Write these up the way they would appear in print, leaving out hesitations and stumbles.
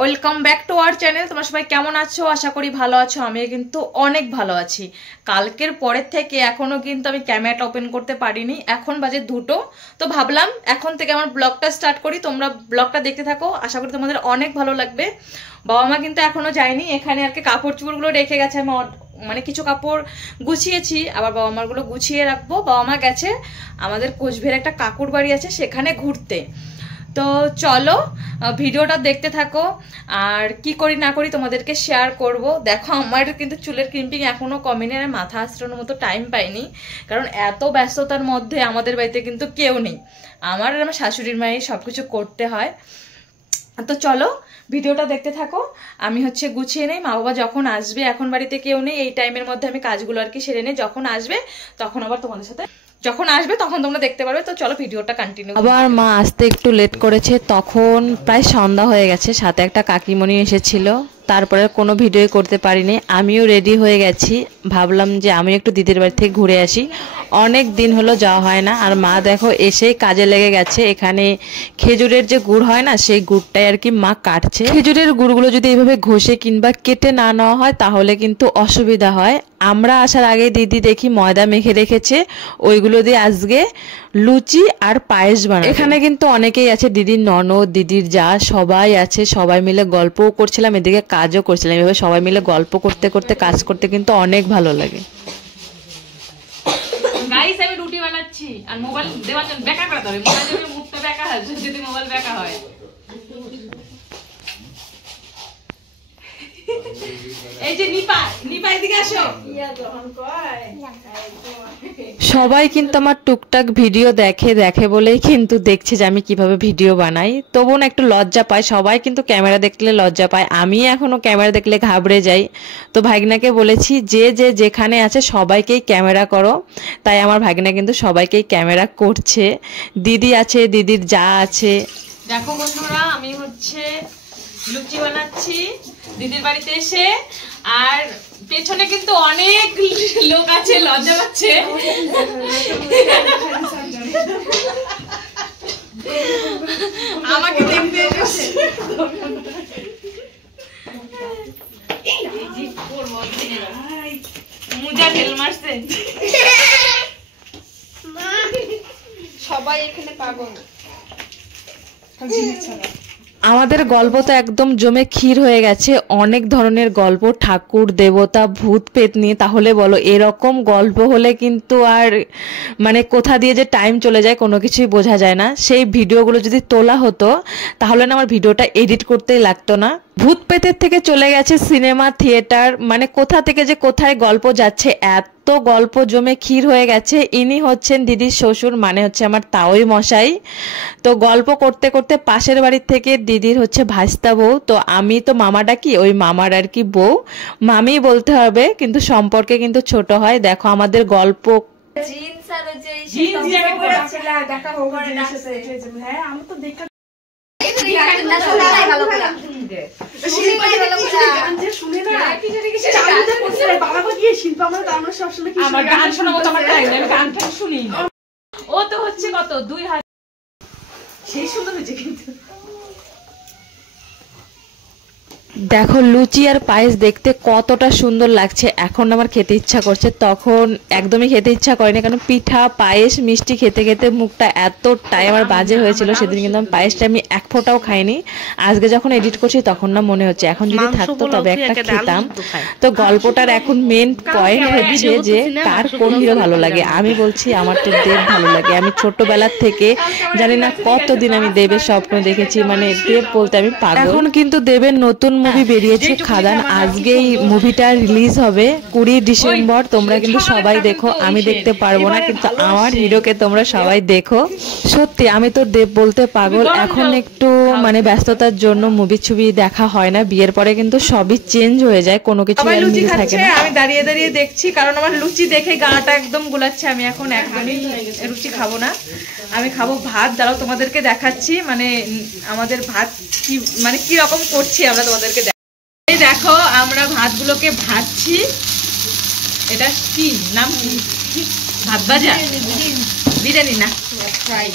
Welcome back to our channel. তোমরা সবাই কেমন আছো? আশা করি ভালো আছো। আমি কিন্তু অনেক ভালো আছি। কালকের পরের থেকে এখনো কিন্তু আমি ক্যামেরাটা ওপেন করতে পারিনি। এখন বাজে 2টো। তো ভাবলাম এখন থেকে আমার ব্লগটা স্টার্ট করি। তোমরা ব্লগটা দেখতে থাকো, আশা করি তোমাদের অনেক ভালো লাগবে। বাবা মা কিন্তু এখনো যায়নি, এখানে আর কি কাপড় চোপড়গুলো রেখে গেছে। আমি মানে কিছু কাপড় গুছিয়েছি, আবার বাবা মার গুলো গুছিয়ে রাখবো। বাবা মা গেছে আমাদের কোচবিহারে একটা কাকুর বাড়ি আছে, সেখানে ঘুরতে। তো চলো ভিডিওটা দেখতে থাকো, আর কি করি না করি তোমাদেরকে শেয়ার করব। দেখো আমার কিন্তু চুলের ক্রিম্পিং এখনো কমেনি, আর মাথা আঁচড়ানোর মতো টাইম পাইনি, কারণ এত ব্যস্ততার মধ্যে আমাদের বাড়িতে কিন্তু কেউ নেই। আমার আর আমার শাশুড়ির মায়ের সবকিছু করতে হয়। তো চলো ভিডিওটা দেখতে থাকো। আমি গুছিয়ে নেই, মা বাবা যখন আসবে, এখন বাড়িতে কেউ নেই, এই টাইমের মধ্যে আমি কাজগুলো আর কি সেরে নেই। যখন আসবে তখন আবার তোমাদের সাথে, যখন আসবে তখন তোমরা দেখতে পারবে। তো চলো ভিডিওটা কন্টিনিউ। আবার মা আসতে একটু লেট করেছে, তখন প্রায় সন্ধ্যা হয়ে গেছে। সাথে একটা কাকিমণি এসেছিল, তারপরে কোনো ভিডিও করতে পারিনি। আমিও রেডি হয়ে গেছি, ভাবলাম যে আমি একটু দিদির বাড়ি থেকে ঘুরে আসি, অনেক দিন হলো যাওয়া হয় না। আর মা দেখো এসেই কাজে লেগে গেছে। এখানে খেজুরের যে গুড় হয় না, সেই গুড়টাই আর কি মা কাটছে। খেজুরের গুড়গুলো যদি এইভাবে ঘষে কিংবা কেটে না নেওয়া হয় তাহলে কিন্তু অসুবিধা হয়। আমরা আসার আগে দিদি দেখি ময়দা মেখে রেখেছে, ওইগুলো দিয়ে আজকে লুচি আর পায়েস বানাবে। এখানে কিন্তু অনেকেই আছে, দিদির ননদ, দিদির যা, সবাই আছে। সবাই মিলে গল্পও করছিলাম, এদিকে কাজও করছিলাম। এভাবে সবাই মিলে গল্প করতে করতে কাজ করতে কিন্তু অনেক ভালো লাগে। গাইস আমি রুটি বানাচ্ছি, আর মোবাইল দেওয়ার জন্য বেকা করে ধরে, মোবাইল যদি মুখটা বেকা হয়, যদি মোবাইল বেকা হয়। এই যে নিপা এদিকে আসো। সবাই কিন্তু আমার টুকটাক ভিডিও দেখে বলেই কিন্তু দেখছে যে আমি কিভাবে ভিডিও বানাই। তবুও না একটু লজ্জা পায়। সবাই কিন্তু ক্যামেরা দেখলে লজ্জা পায়, আমি এখনো ক্যামেরা দেখলে ঘাবড়ে যাই। তো ভাগনাকে বলেছি যে যেখানে আছে সবাইকেই ক্যামেরা করো। তাই আমার ভাগনা কিন্তু সবাইকেই ক্যামেরা করছে। দিদি আছে, দিদির যা আছে। দেখো বন্ধুরা, আমি লুচি বানাচ্ছি দিদির বাড়িতে এসে, আর পেছনে কিন্তু অনেক লোক আছে, লজ্জা পাচ্ছে। আমাকে দেখতে এসেছে। মুজা ঢেল মারছে। সবাই এখানে পাগল। আমাদের গল্প তো একদম জমে ক্ষীর হয়ে গেছে। অনেক ধরনের গল্প, ঠাকুর, দেবতা, ভূত পেত নিয়ে। তাহলে বলো, এরকম গল্প হলে কিন্তু আর মানে কোথা দিয়ে যে টাইম চলে যায় কোনো কিছুই বোঝা যায় না। সেই ভিডিওগুলো যদি তোলা হতো তাহলে না আমার ভিডিওটা এডিট করতেই লাগতো না। ভূত পেতের থেকে চলে গেছে সিনেমা, থিয়েটার, মানে কোথা থেকে যে কোথায় গল্প যাচ্ছে। এত গল্প জমে ক্ষীর হয়ে গেছে। ইনি হচ্ছেন দিদির শ্বশুর, মানে আমার তাওই মশাই। তো গল্প করতে করতে পাশের বাড়ির থেকে দিদির ভাস্তা বউ, তো আমি তো মামা ডাকি, ওই মামার আর কি বউ, মামি বলতে হবে, কিন্তু সম্পর্কে কিন্তু ছোট হয়। দেখো আমাদের গল্প ও তো কত 2000 সেই সুন্দর হয়েছে কিন্তু। দেখো লুচি আর পায়েস দেখতে কতটা সুন্দর লাগছে। এখন আমার খেতে ইচ্ছা করছে, তখন একদমই খেতে ইচ্ছা করেনি, কারণ পিঠা, পায়েস, মিষ্টি খেতে খেতে মুখটা এতটাই আমার বাজে হয়েছিল। সেদিন কিন্তু আমি পায়েসটা এক ফোঁটাও খাইনি। আজকে যখন এডিট করছি তখন না মনে হচ্ছে এখন যদি থাকতো তবে একটা খেতাম। তো গল্পটার এখন মেন পয়েন্ট হচ্ছে যে কার কোন হিরো ভালো লাগে। আমি বলছি আমার তো দেব ভালো লাগে। আমি ছোটবেলার থেকে জানি না কতদিন আমি দেবের স্বপ্ন দেখেছি, মানে দেব বলতে আমি পাগল। এখন কিন্তু দেবের নতুন মুভি বেরিয়েছে খাদান, আজকেই মুভিটা রিলিজ হবে 20 ডিসেম্বর। তোমরা কিন্তু সবাই দেখো, আমি দেখতে পারবো না, কিন্তু আমার হিরোকে তোমরা সবাই দেখো। সত্যি আমি তো দেব বলতে পাগল। এখন একটু মানে ব্যস্ততার জন্য মুভি ছবি দেখা হয় না। বিয়ের পরে কিন্তু সবই চেঞ্জ হয়ে যায়, কোনো কিছু মিল থাকে না। আমি দাঁড়িয়ে দাঁড়িয়ে দেখছি, কারণ আমার লুচি দেখে গাটা একদম গুলাচ্ছে। আমি এখন একদমই লুচি খাবো না, আমি খাবো ভাত। দাঁড়াও তোমাদেরকে দেখাচ্ছি, মানে আমাদের ভাত কি মানে কি রকম করছি আমরা তোমাদেরকে। এই দেখো আমরা ভাতগুলোকে ভাজছি। এটা কি নাম? ভাত ভাজা, বিরিয়ানি না, ফ্রাই।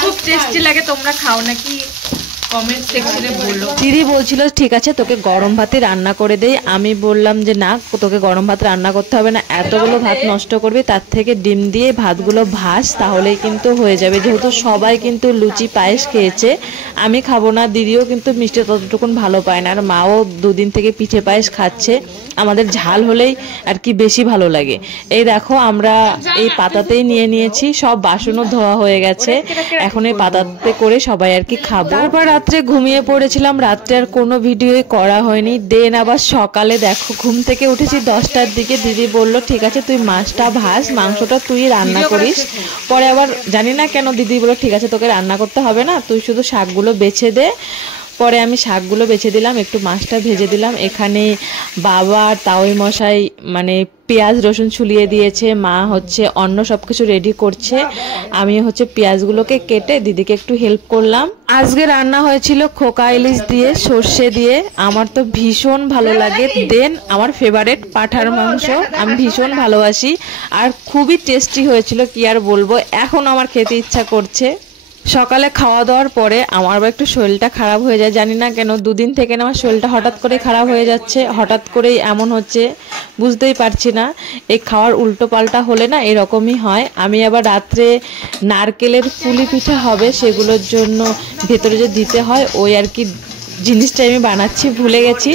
খুব টেস্টি লাগে। তোমরা খাও নাকি কমেন্ট সেকশনে বলো। দিদি বলছিল ঠিক আছে তোকে গরম ভাতই রান্না করে দেই। আমি বললাম যে না, তোকে গরম ভাত রান্না করতে হবে না, এতগুলো ভাত নষ্ট করবি, তার থেকে ডিম দিয়ে ভাতগুলো ভাস, তাহলেই কিন্তু হয়ে যাবে। যেহেতু সবাই কিন্তু লুচি পায়েস খেয়েছে, আমি খাবো না, দিদিও কিন্তু মিষ্টি ততটুকুন ভালো পায় না, আর মাও দুদিন থেকে পিঠে পায়েস খাচ্ছে। আমাদের ঝাল হলেই আর কি বেশি ভালো লাগে। এই দেখো আমরা এই পাতাতেই নিয়ে নিয়েছি, সব বাসনও ধোয়া হয়ে গেছে, এখন এই পাতাতে করে সবাই আর কি খাবো। তারপর রাত্রে ঘুমিয়ে পড়েছিলাম, রাত্রে আর কোনো ভিডিওই করা হয়নি। দেন আবার সকালে দেখো ঘুম থেকে উঠেছি 10টার দিকে, দিদি বললো ঠিক আছে তুই মাছটা ভাজ, মাংসটা তুই রান্না করিস। পরে আবার জানি না কেন দিদি বললো ঠিক আছে তোকে রান্না করতে হবে না, তুই শুধু শাকগুলো বেছে দে। পরে আমি শাকগুলো বেছে দিলাম, একটু মাছটা ভেজে দিলাম। এখানে বাবা তাওই মশাই মানে পেঁয়াজ রসুন ছুলিয়ে দিয়েছে, মা হচ্ছে অন্য সব কিছু রেডি করছে, আমি হচ্ছে পেঁয়াজগুলোকে কেটে দিদিকে একটু হেল্প করলাম। আজকে রান্না হয়েছিল খোকা ইলিশ দিয়ে, সর্ষে দিয়ে, আমার তো ভীষণ ভালো লাগে। দেন আমার ফেভারিট পাঁঠার মাংস, আমি ভীষণ ভালোবাসি, আর খুবই টেস্টি হয়েছিল, কি আর বলবো, এখন আমার খেতে ইচ্ছা করছে। সকালে খাওয়া দাওয়ার পরে আমার আবার একটু শরীরটা খারাপ হয়ে যায়, জানি না কেন, দুদিন থেকে না আমার শরীরটা হঠাৎ করে খারাপ হয়ে যাচ্ছে, হঠাৎ করেই এমন হচ্ছে, বুঝতেই পারছি না। এই খাওয়ার উল্টো পাল্টা হলে না এরকমই হয়। আমি আবার রাত্রে নারকেলের পুলি পিঠা হবে, সেগুলোর জন্য ভেতরে যে দিতে হয় ওই আর কি জিনিসটা আমি বানাচ্ছি, ভুলে গেছি,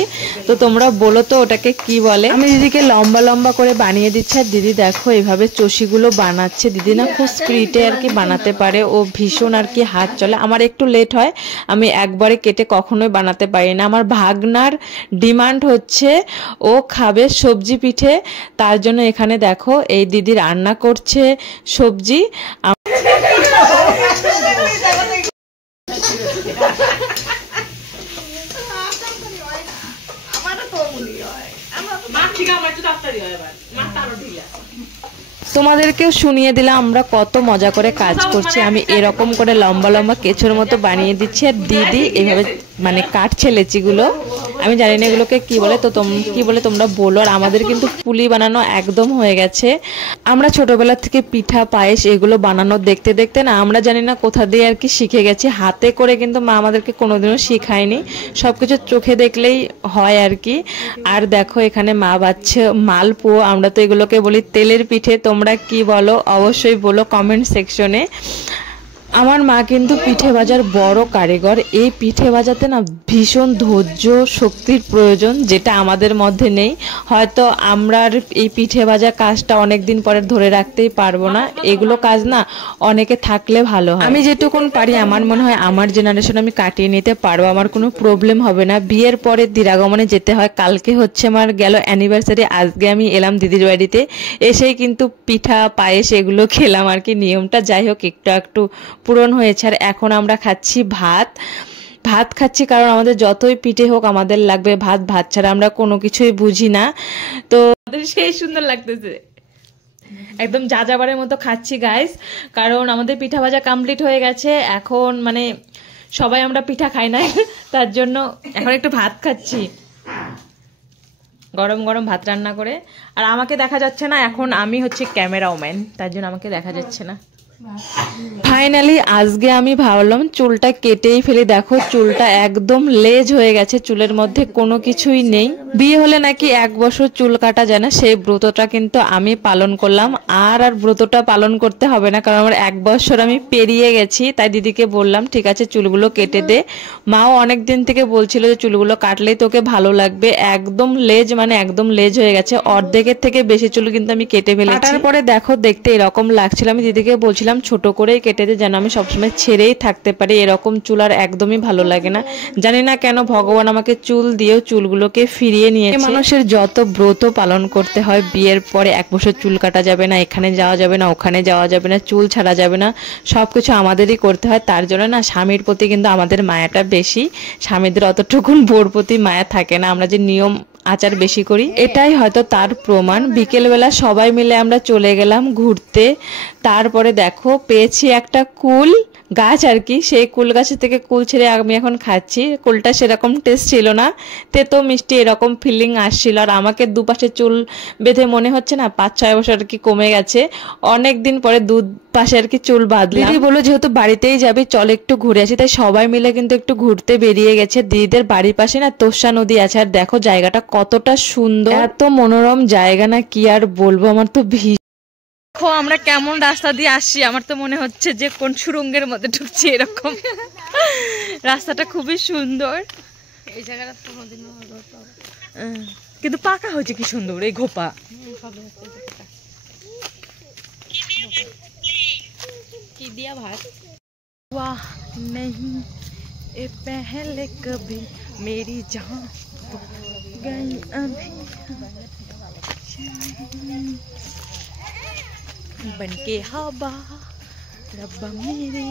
তো তোমরা বলো তো ওটাকে কি বলে। আমি দিদিকে লম্বা লম্বা করে বানিয়ে দিচ্ছি, আর দিদি দেখো এইভাবে চষিগুলো বানাচ্ছে। দিদি না খুব স্পিডে আর কি বানাতে পারে, ও ভীষণ আর কি হাত চলে। আমার একটু লেট হয়, আমি একবারে কেটে কখনোই বানাতে পারি না। আমার ভাগনার ডিমান্ড হচ্ছে ও খাবে সবজি পিঠে, তার জন্য এখানে দেখো এই দিদি রান্না করছে সবজি। তোমাদেরকেও শুনিয়ে দিলাম আমরা কত মজা করে কাজ করছি। আমি এরকম করে লম্বা লম্বা কেঁচোর মতো বানিয়ে দিচ্ছি, আর দিদি এইভাবে মানে কাটছে লেচিগুলো। আমি জানি না এগুলোকে কি বলে, তো কি বলে তোমরা বলো। আর আমাদের কিন্তু পুলি বানানো একদম হয়ে গেছে। আমরা ছোটবেলা থেকে পিঠা পায়েস এগুলো বানানো দেখতে দেখতে না আমরা জানি না কোথা দিয়ে আর কি শিখে গেছি, হাতে করে কিন্তু মা আমাদেরকে কোনোদিনও শেখায়নি, সবকিছু চোখে দেখলেই হয় আর কি। আর দেখো এখানে মা বাচ্ছে মালপোয়া, আমরা তো এগুলোকে বলি তেলের পিঠে, তোমরা কি বলো অবশ্যই বলো কমেন্ট সেকশনে। আমার মা কিন্তু পিঠে ভাজার বড় কারিগর। এই পিঠে ভাজাতে না ভীষণ ধৈর্য শক্তির প্রয়োজন, যেটা আমাদের মধ্যে নেই। হয়তো আমরা এই পিঠে ভাজা কাজটা অনেক দিন পরে ধরে রাখতেই পারবো না, এগুলো কাজ না অনেকে থাকলে ভালো হয়। আমি যেটুকুন পারি আমার মনে হয় আমার জেনারেশন আমি কাটিয়ে নিতে পারবো, আমার কোনো প্রবলেম হবে না। বিয়ের পরে দিরাগমনে যেতে হয়, কালকে হচ্ছে আমার গেল অ্যানিভার্সারি, আজকে আমি এলাম দিদির বাড়িতে, এসেই কিন্তু পিঠা পায়েস এগুলো খেলাম আর কি। নিয়মটা যাই হোক একটু একটু পূরণ হয়েছে। আর এখন আমরা খাচ্ছি ভাত খাচ্ছি, কারণ আমাদের যতই পিঠে হোক আমাদের লাগবে ভাত, ভাত ছাড়া আমরা কোনো কিছুই বুঝি না। তো সেই সুন্দর লাগতেছে, একদম যা যাবারের মতো খাচ্ছি গাইস, কারণ আমাদের পিঠা ভাজা কমপ্লিট হয়ে গেছে। এখন মানে সবাই আমরা পিঠা খাই না, তার জন্য এখন একটু ভাত খাচ্ছি, গরম গরম ভাত রান্না করে। আর আমাকে দেখা যাচ্ছে না, এখন আমি হচ্ছে ক্যামেরা ওম্যান, তার জন্য আমাকে দেখা যাচ্ছে না। ফাইনালি আজকে আমি ভাবলাম চুলটা কেটেই ফেলি। দেখো চুলটা একদম লেজ হয়ে গেছে, চুলের মধ্যে কোনো কিছুই নেই। বিয়ে হলে নাকি 1 বছর চুল কাটা যায় না, সেই ব্রতটা কিন্তু আমি পালন করলাম। আর ব্রতটা পালন করতে হবে না, কারণ আমার 1 বছর আমি পেরিয়ে গেছি। তাই দিদিকে বললাম ঠিক আছে চুলগুলো কেটে দে। মাও অনেক দিন থেকে বলছিল যে চুলগুলো কাটলেই তোকে ভালো লাগবে। একদম লেজ মানে একদম লেজ হয়ে গেছে, অর্ধেকের থেকে বেশি চুল কিন্তু আমি কেটে ফেলেছি। তারপরে দেখো দেখতে এরকম লাগছিল, আমি দিদিকে বলছিলাম ছোট করেই কেটে দে, যেন আমি সবসময় ছেড়েই থাকতে পারি। এরকম চুল আর একদমই ভালো লাগে না, জানি না কেন ভগবান আমাকে চুল দিয়েও চুলগুলোকে ফিরিয়ে নিয়েছে। মানুষের যত ব্রত পালন করতে হয়, বিয়ের পরে 1 বছর চুল কাটা যাবে না, এখানে যাওয়া যাবে না, ওখানে যাওয়া যাবে না, চুল ছাড়া যাবে না, সবকিছু আমাদেরই করতে হয়। তার জন্য না স্বামীর প্রতি কিন্তু আমাদের মায়াটা বেশি, স্বামীদের অতটুকুন বোর প্রতি মায়া থাকে না। আমরা যে নিয়ম আচার বেশি করি, এটাই হয়তো তার প্রমাণ। বিকেলবেলা সবাই মিলে আমরা চলে গেলাম ঘুরতে। তারপরে দেখো পেয়েছি একটা কুল গাছ আর কি, সেই কুল গাছের থেকে কুল ছেড়ে আমি এখন খাচ্ছি। কুলটা সেরকম টেস্ট ছিল না, তেতো মিষ্টি এরকম ফিলিং আসছিল। আর আমাকে দুপাশে চুল বেঁধে মনে হচ্ছে না 5-6 বছর আর কি কমে গেছে। অনেক দিন পরে দুধ পাশে আর কি চুল বাঁধলাম। দিদি বললো যেহেতু বাড়িতেই যাবি চল একটু ঘুরে আসি, তাই সবাই মিলে কিন্তু একটু ঘুরতে বেরিয়ে গেছে। দিদিদের বাড়ির পাশে না তোষা নদী আছে, আর দেখো জায়গাটা কতটা সুন্দর, এত মনোরম জায়গা না কি আর বলবো, আমার তো দেখো আমরা কেমন রাস্তা দিয়ে আসছি, আমার তো মনে হচ্ছে যে কোন সুরঙ্গের মধ্যে ঢুকছি এরকম। রাস্তাটা খুবই সুন্দর, এই জায়গাটা তো নদীর কিন্তু পাকা হয়েছে কি সুন্দর এই ঘোপা। কি দিয়া ভাত वाह नहीं ये पहले कभी मेरी जान गई अभी बनके हवा रब्बा मेरे